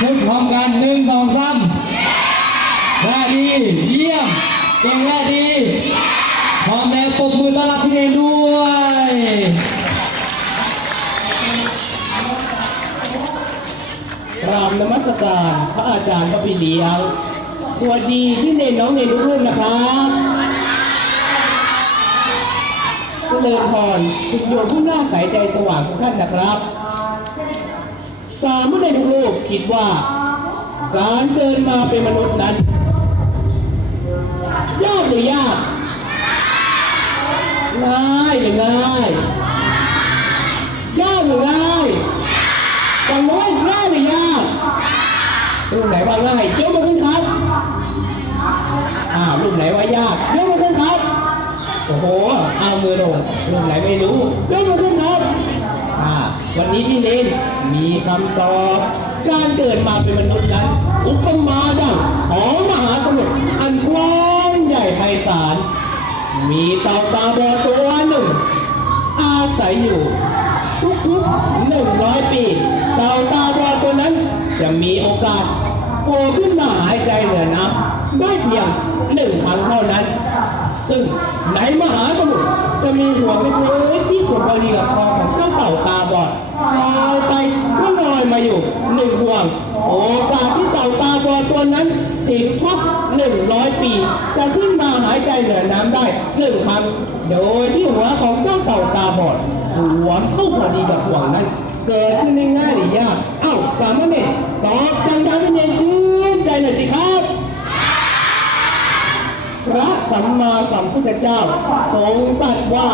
พูดพร้อมกันหนึ่งสองสามและดี เยี่ยมเก่งและดี พร้อมแล้วปรบมือต้อนรับพี่เนมด้วยกราบนมัสการพระอาจารย์พระพี่เลี้ยงสวัสดีพี่เนนน้องเนนทุกรุ่นนะครับเจริญพรคุณโยมผู้น่าใสใจสว่างทุกท่านนะครับ สามเณรรูปคิดว่า การเกิดมาเป็นมนุษย์นั้นยากหรือยากง่ายหรือง่ายยากหรือง่ายฟังน้อยง่ายหรือยากรูปไหนว่าง่ายยกมือขึ้นครับอ้าวรูปไหนว่ายากยกมือขึ้นครับโอ้โหเอามือลงรูปไหนไม่รู้ยกมือขึ้น วันนี้พี่เลนมีคำตอบ การเกิดมาเป็นมนุษย์นั้น อุปมาดังของมหาสมุทรอันกว้างใหญ่ไพศาล มีเต่าตาบอดตัวหนึ่ง อาศัยอยู่ ทุกๆหนึ่งร้อยปี เต่าตาบอดตัวนั้นจะมีโอกาสโผล่ขึ้นมาหายใจเหนือน้ำได้เพียงหนึ่งครั้งเท่านั้น ซึ่งในมหาสมุทรจะมีหัวเล็กๆที่สมบูรณ์กับคอขอ ตาบอดลอยไปก็ลอยมาอยู่หนึ่งห่วง โอกาสที่เต่าตาบอดตัวนั้นติดพักหนึ่งร้อยปี จะขึ้นมาหายใจเหนือน้ำได้หนึ่งครั้งโดยที่หัวของเจ้าเต่าตาบอดสวมเข้าพอดีกับห่วงนั้น เกิดขึ้นง่ายหรือยาก เอ้าสามเณรตอบดังๆให้เนียนชื่นใจหน่อยสิครับ สัมมาสัมพุทธเจ้าทรงตรัสว่า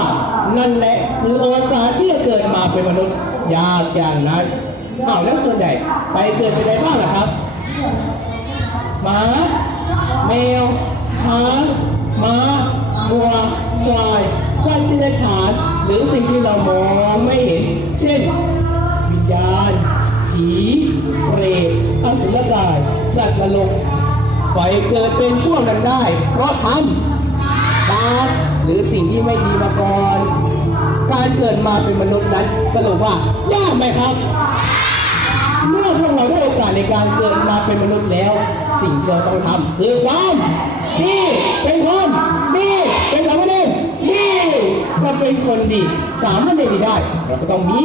นั่นแหละคือโอกาสที่จะเกิดมาเป็นมนุษย์ยากอย่างนั้นอ้าแล้วส่วนใหญ่ไปเกิดเป็นอะไรบ้างล่ะครับหมาแมวช้างม้าวัวควายสัตว์ที่เดรัจฉานหรือสิ่งที่เรามองไม่เห็น เช่น วิญญาณผีเปรตอสุรกายสัตว์นรก ปล่อยเกิดเป็นพวกนั้นได้ เพราะทำบาปหรือสิ่งที่ไม่ดีมาก่อน การเกิดมาเป็นมนุษย์นั้นสรุปว่ายากไหมครับ เมื่อพวกเราได้โอกาสในการเกิดมาเป็นมนุษย์แล้ว สิ่งที่เราต้องทำคือความนี่เป็นคนนี่เป็นสามเณรนี่จะเป็นคนดีสามเณรดีได้เราก็ต้องมี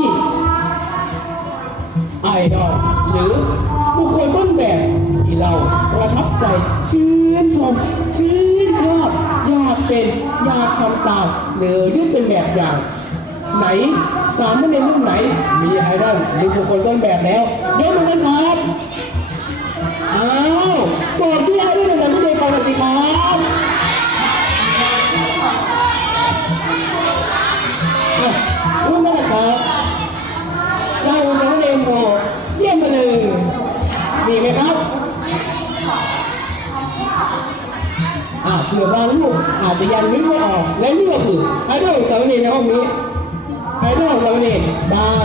ไอดอลหรือบุคคลต้นแบบ ใจชื่นชมชื่นชอบอยากเป็นอยากทำตามหรือยึดเป็นแบบอย่างไหนสามเณรรุ่นไหน มีไอดอลหรือบุคคลต้นแบบแล้วยกมือขึ้นครับอ้าวบอกที่ไอดอลในนั้นไม่ได้ฟังกันสิครับ อาจจะยังนึกไม่ออกและนี่ก็คือไอดอลสามเณรในห้องนี้ไอดอลสามเณรได้มาเ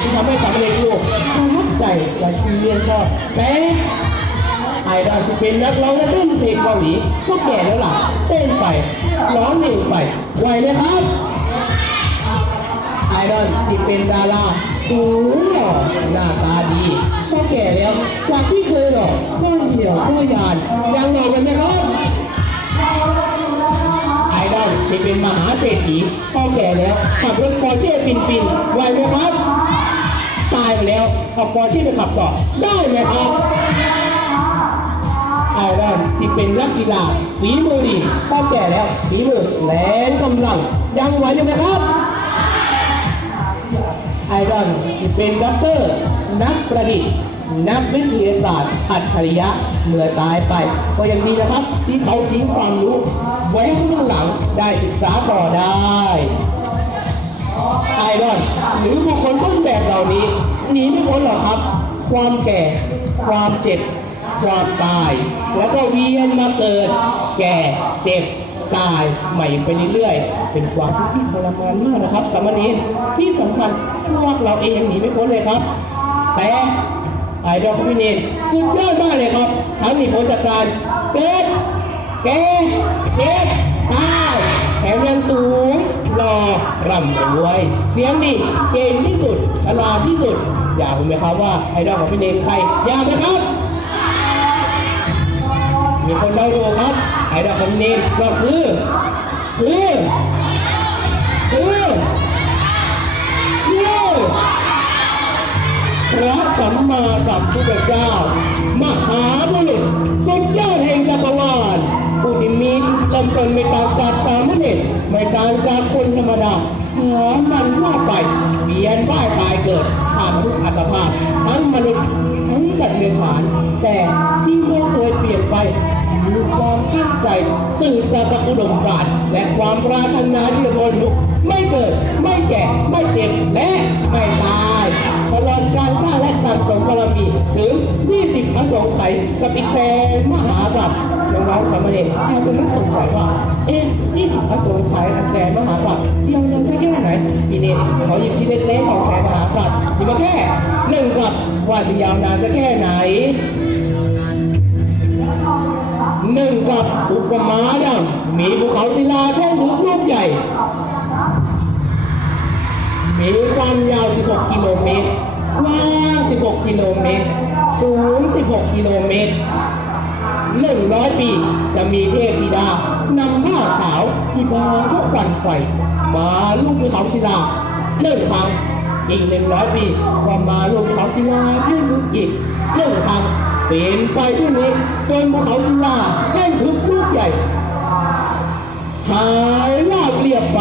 ที่ทำให้สามเณรโลกประทับใจและชื่นชอบแต่ไอดอลที่เป็นนักร้องและเต้นเพลงเกาหลีก็แก่แล้วล่ะ เต้นไปร้องเพลงไปไหวไหมครับ ไอดอลที่เป็นดาราสูงหล่อหน้าตาดีก็แก่แล้วจากที่เคยหล่อก็เหี่ยวก็ยาน เป็นมหาเศรษฐีก็แก่แล้วขับรถปอร์เช่ปินปินไหวไหมครับ ตายไปแล้วขับปอร์เช่ไปขับต่อได้ไหมครับไอรอนที่เป็นนักกีฬาฝีมือดีก็แก่แล้วฝีมือแรงกำลังยังไหวอยู่ไหมครับไอรอนที่เป็นด็อกเตอร์นักประดิษฐ์ นักวิทยาศาสตร์อัจฉริยะเมื่อตายไป ก็ยังดีนะครับ ที่เขาทิ้งความรู้ไว้ข้างหลังได้ศึกษาต่อได้ไอรอนหรือบุคคลต้นแบบเหล่านี้หนีไม่พ้นหรอกครับ ความแก่ ความเจ็บ ความตาย แล้วก็เวียนมาเกิด แก่เจ็บตายใหม่ไปเรื่อยๆ เป็นความทุกข์ที่ทรมานมากนะครับสามเณรที่สำคัญพวกเราเองยังหนีไม่พ้นเลยครับ แต่ ไอดอลพิเนตสุดยอดมากเลยครับทั้งมีผลจากการเกิดแก่เจ็บตาแถมยังสูงหล่อร่ำรวย เสียงดีเก่งที่สุดฉลาดที่สุด อยากรู้ไหมครับว่าไอดอลของพี่เนใครอยากไหมครับ มีคนได้ดูครับ ไอดอลของพี่เนก็คือคือคือ พระสัมมาสัมพุทธเจ้า มหาบุรุษสุดยอดแห่งจักรวาลผู้ที่มีลำต้นไม่ต่างจากสามเณรไม่ต่างจากคนธรรมดาหามันว่าไปเวียนว่ายตายเกิดผ่านทุกอัตภาพทั้งมนุษย์ทั้งสัตว์เลี้ยงผาน แต่ที่ไม่เคยเปลี่ยนไปคือความตั้งใจสื่อสารกับอุดมการและความปรารถนาที่จะบรรลุไม่เกิด ไม่แก่ ไม่เจ็บและ งสมบารมีถึง 20พระสงฆ์ไขกับอีกแสนมหากัปน้องๆสามเณรอาจจะนึกสงสัยว่า เอ๊ะ20พระสงฆ์ไขกับแสนมหากัปยาวนานสักแค่ไหนพี่เนรขอหยิบชิ้นเล็กๆของแสนมหากัปหยิบมาแค่หนึ่งกับว่าจะยาวนานสักแค่ไหนหนึ่งกับอุปมาดังมีภูเขาศิลาแท่งหินลูกใหญ่มีความยาว 16 กิโลเมตร กว้าง 16 กิโลเมตร สูง 16 กิโลเมตร 100 ปีจะมีเทพธิดานำผ้าขาวที่บางทุกวันไฟมาลูกภูเขาศิลาหนึ่งครั้งอีก 100 ปีก็มาลูกภูเขาศิลาให้ลูกอีกหนึ่งครั้งเปลี่ยนไปช่วงนี้จนภูเขาศิลาแท่งทึบลูกใหญ่หายราบเรียบไป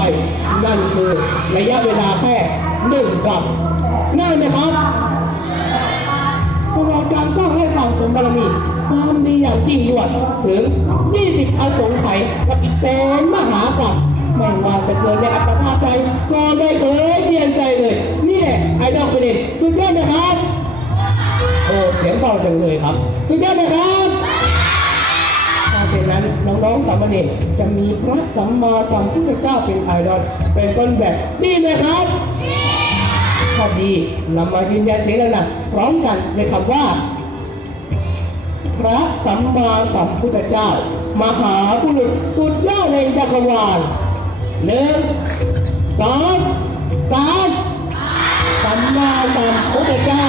นั่นคือระยะเวลาแค่หนึ่งกับ นั่นนะครับตลอดการสร้างให้สั่งสมบารมีความดีอย่างจริงยวดถึง 20อสงไขยกับอีกแสนมหากรัปไม่ว่าจะเกิดในอัตภาพใดก็ไม่เคยเปลี่ยนใจเลย นี่แหละไอดอลประเด็นสุดยอดนะครับ โอ้เสียงเบาจังเลยครับสุดยอดนะครับถ้าเช่นนั้นน้องๆสามเณรจะมีพระสัมมาสัมพุทธเจ้าเป็นไอดอลเป็นต้นแบบดีไหมครับ ถ้าดีนำมายืนยันเสียงหนักๆพร้อมกันในคำว่า พระสัมมาสัมพุทธเจ้า มหาบุรุษสุดยอดแห่งจักรวาลหนึ่งสองสามสัมมาสัมพุทธเจ้า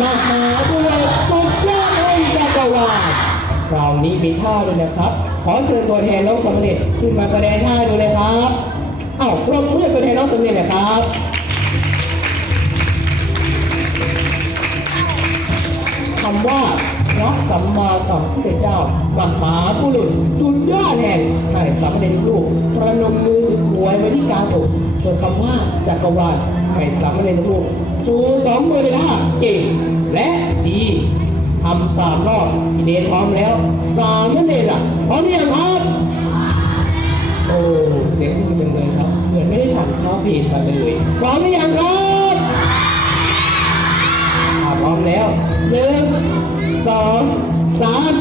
มหาบุรุษสุดยอดแห่งจักรวาลคราวนี้มีท่าด้วยนะครับ ขอเชิญตัวแทนน้องสำเร็จขึ้นมาแสดงท่าดูเลยครับ เอ้าปรบมือตัวแทนน้องสำเร็จหนะครับ ว่าพระสัมมาสัมพุทธเจ้ามหาบุรุษสุดยอดแห่งให้สามเณรลูกประนมมือหวยไว้ที่กลางอกส่วนคำว่าจักรวาลให้สามเณรลูกชูสองมือเลยนะเก่งและดีทำสามรอบพี่เนพร้อมแล้วสามเณรอะพร้อมหรือยังครับโอ้เสียงดีจังเลยครับเหมือนไม่ได้ฉันข้าวผิดมาเลยพร้อมหรือยังครับพร้อมแล้ว หนึ่งสองสาม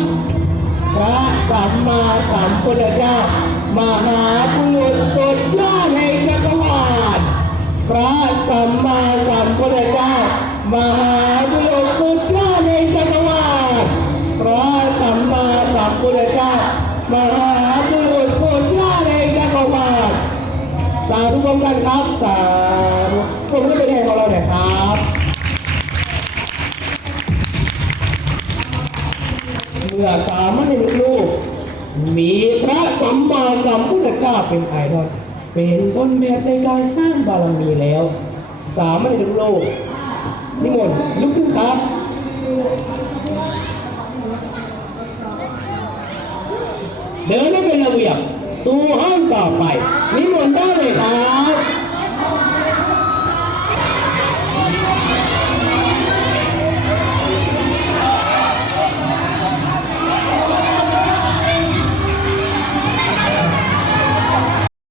พระสัมมาสัมพุทธเจ้ามหาบุรุษสุดยอดแห่งจักรวาลพระสัมมาสัมพุทธเจ้ามหาบุรุษสุดยอดแห่งจักรวาลพระสัมมาสัมพุทธเจ้ามหาบุรุษสุดยอดแห่งจักรวาลสาธุพร้อมกันครับสาธุผมก็เป็น เมื่อสามเณรลูกมีพระสัมมาสัมพุทธเจ้าเป็นไอดอลเป็นต้นแบบในการสร้างบารมีแล้ว สามเณรลูกนิมนต์ลุกขึ้นครับเดินไม่เป็นระเบียบตูห้องต่อไปนิมนต์ได้เลยครับ